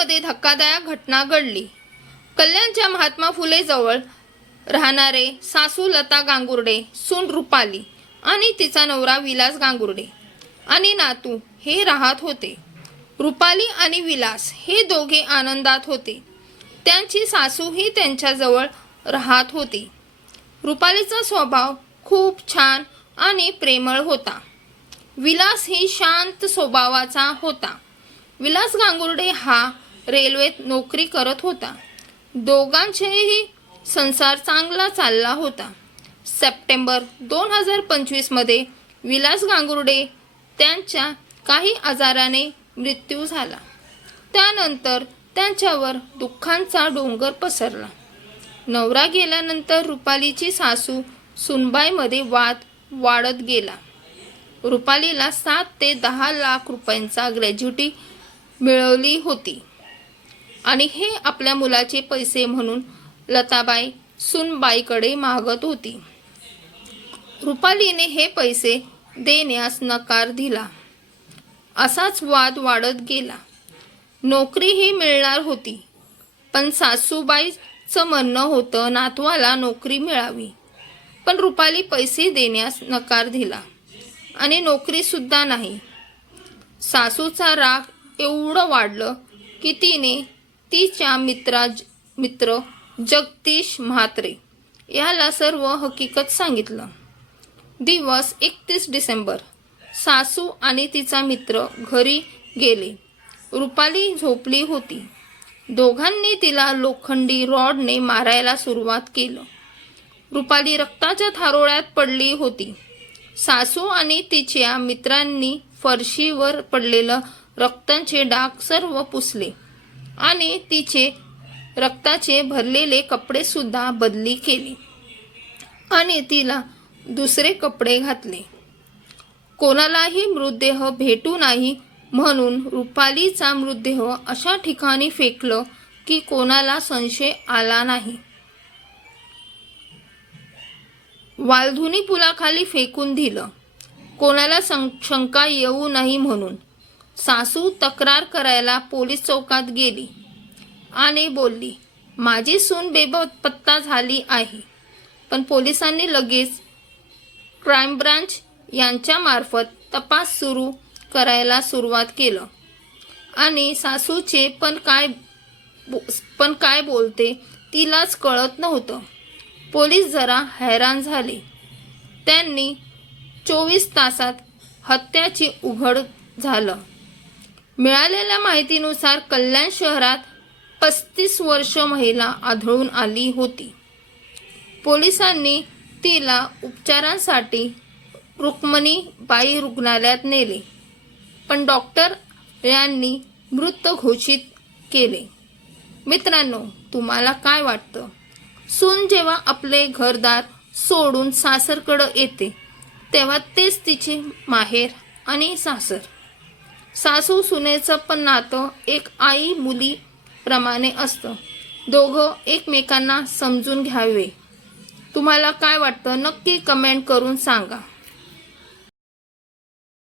रुपालीमध्ये धक्कादायक घटना घडली. कल्याणच्या महात्मा फुले जवळ राहणारे सासू लता गांगुर्डे सून रुपाली आणि तिचा नवरा विलास गांगुर्डे आणि नातू हे राहत होते. रुपाली आणि विलास हे दोघे आनंदात होते. त्यांची सासूही त्यांच्याजवळ राहत होती. रुपालीचा स्वभाव खूप छान आणि प्रेमळ होता. विलास ही शांत स्वभावाचा होता. विलास गांगुर्डे हा रेल्वेत नोकरी करत होता. दोघांचेही संसार चांगला चालला होता. सप्टेंबर दोन हजार पंचवीसमध्ये विलास गांगुर्डे त्यांच्या काही आजाराने मृत्यू झाला. त्यानंतर त्यांच्यावर दुःखांचा डोंगर पसरला. नवरा गेल्यानंतर रुपालीची सासू सुनबाईमध्ये वाद वाढत गेला. रुपालीला सात ते दहा लाख रुपयांचा ग्रॅज्युटी मिळवली होती. आणि हे आपल्या मुलाचे पैसे म्हणून लताबाई सुनबाईकडे मागत होती. रुपालीने हे पैसे देण्यास नकार दिला. असाच वाद वाढत गेला. नोकरीही मिळणार होती पण सासूबाईचं म्हणणं होतं नातवाला नोकरी मिळावी. पण रुपाली पैसे देण्यास नकार दिला. आणि नोकरीसुद्धा नाही. सासूचा राग एवढं वाढलं की तिने तिच्या मित्रा मित्र जगदीश म्हात्रे याला सर्व हकीकत सांगितलं. दिवस एकतीस डिसेंबर सासू आणि तिचा मित्र घरी गेले. रुपाली झोपली होती. दोघांनी तिला लोखंडी रॉडने मारायला सुरुवात केलं. रुपाली रक्ताच्या थारोळ्यात पडली होती. सासू आणि तिच्या मित्रांनी फरशीवर पडलेलं रक्तांचे डाग सर्व पुसले. आणि तिचे रक्ताचे भरलेले कपडेसुद्धा बदली केली. आणि तिला दुसरे कपडे घातले. कोणालाही मृतदेह भेटू नाही म्हणून रुपालीचा मृतदेह अशा ठिकाणी फेकलं की कोणाला संशय आला नाही. वालधुनी पुलाखाली फेकून दिलं. कोणाला सं शंका येऊ नाही म्हणून. सासू तक्रार करायला पोलीस चौकात गेली आणि बोलली माझी सून बेपत्ता झाली आहे पण पोलिसांनी लगेच क्राईम ब्रांच यांच्यामार्फत तपास सुरू करायला सुरुवात केलं. आणि सासूचे पण काय पण काय बोलते तिलाच कळत नव्हतं. पोलीस जरा हैराण झाले. त्यांनी चोवीस तासात हत्याची उघड झालं. मिळालेल्या माहितीनुसार कल्याण शहरात पस्तीस वर्ष महिला आढळून आली होती. पोलिसांनी तिला उपचारांसाठी रुक्मणीबाई रुग्णालयात नेले पण डॉक्टर यांनी मृत घोषित केले. मित्रांनो तुम्हाला काय वाटतं? सून जेव्हा आपले घरदार सोडून सासरकडं येते तेव्हा तेच तिचे माहेर आणि सासर. सासू सुनेचं पण नातं एक आई मुली प्रमाणे असतं. दोघं एकमेकांना समजून घ्यावे. तुम्हाला काय वाटतं? नक्की कमेंट करून सांगा.